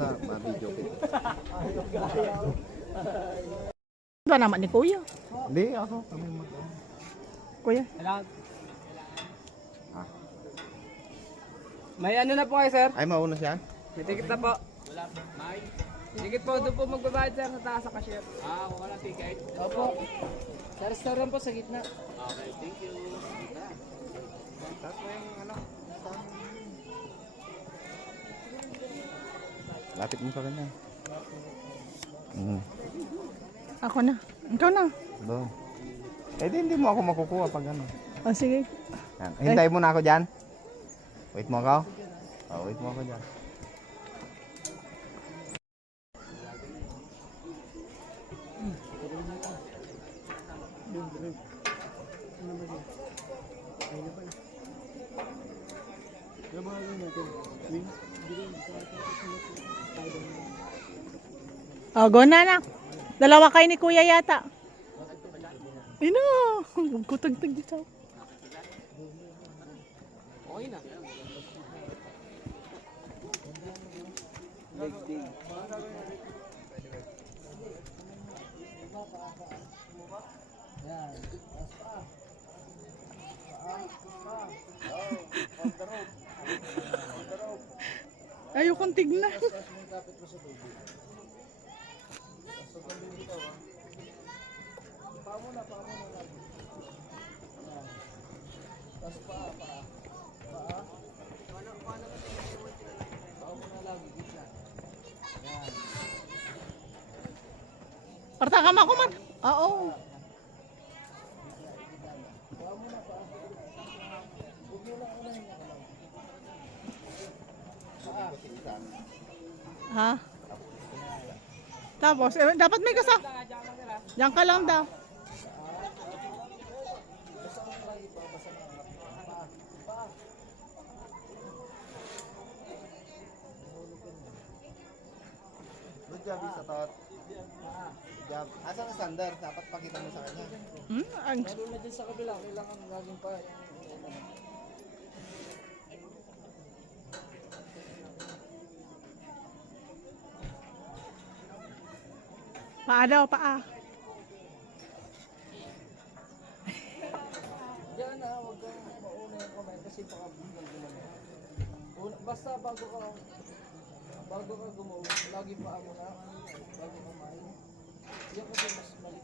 basta ma-video ko. Ba naman ni Kuya? Hindi, ako. Kami Kuya? Ah. May ano na po kayo, sir? Ay, mauna siya? May ticket na po. Wala. May? Ticket po, doon po magbabayad, sir, sa taas sa cashier. Wala ticket? Opo. Sa restaurant po, sa gitna. Okay, thank you. Tapos mo yung ano? Lapit mo sa kanya. Ako na. Ikaw na. Doon. Eh, hindi mo ako makukuha pag ano. Oh, sige. Yan. Hintay mo na ako dyan. Wait mo ako. Oh, wait mo ako dyan. Oh, go na na. Dalawa kayo ni Kuya yata. Ino, kutag-tag dito. Okay na. Ayokong tignan. Parta ka makuman. Oo. Ha? Tapos, dapat may kasa. Diyan ka lang daw. Good job, isa tot. Good job. Asan ang standard? Dapat pakita mo sa kanya. Lalo na dyan sa kabila, kailangan laging pa. Paa daw, paa. Diyan na, huwag kang mauna yung kamay kasi baka biglang gumamit. Basta bago ka gumawa, lagi pa mo na bago kumain. Yan kasi mas mali.